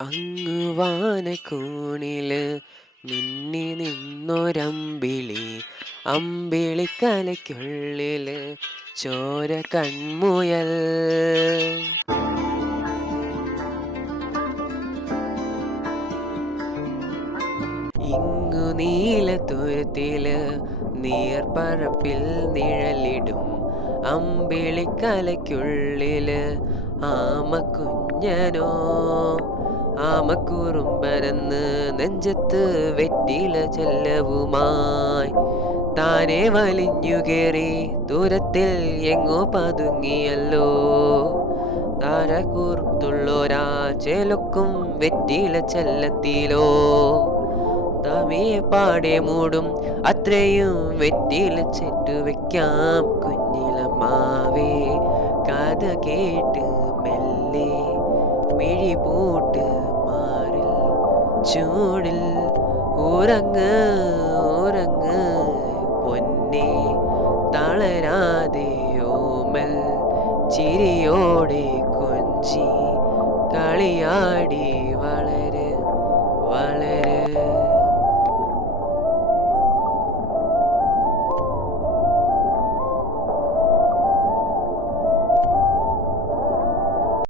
അങ്ങു വാനക്കോണില് മിന്നി നിന്നൊരമ്പിളി, അമ്പിളിക്കലയ്ക്കുള്ളില് ചോര കൺമുയൽ. ഇങ്ങു നീലത്തുരുത്തില് നീർപ്പരപ്പിൽ നിഴലിടും അമ്പിളിക്കലയ്ക്കുള്ളില് ആമക്കുഞ്ഞനോ. ആമക്കുറുമ്പനെന്ന് നെഞ്ചത്ത് വെറ്റില ചെല്ലവുമായി താനെ വലിഞ്ഞു കേറി ദൂരത്തിൽ എങ്ങോ പതുങ്ങിയല്ലോ. താരകൂർത്തുള്ളോരാ ചേലൊക്കും വെറ്റില ചെല്ലത്തിലോ. തമിയെ പാടെ മൂടും അത്രയും വെറ്റില ചെറ്റു വെക്കാം കുഞ്ഞിലമാവേ. കഥ കേട്ട് മെല്ലെ മിഴി പൂട്ട് മാറിൽ ചൂടിൽ ഉറങ്ങ് ഉറങ്ങ് പൊന്നേ. തളരാതെ ഓമൽ ചിരിയോടെ കൊഞ്ചി കളിയാടി വളര് വളര്.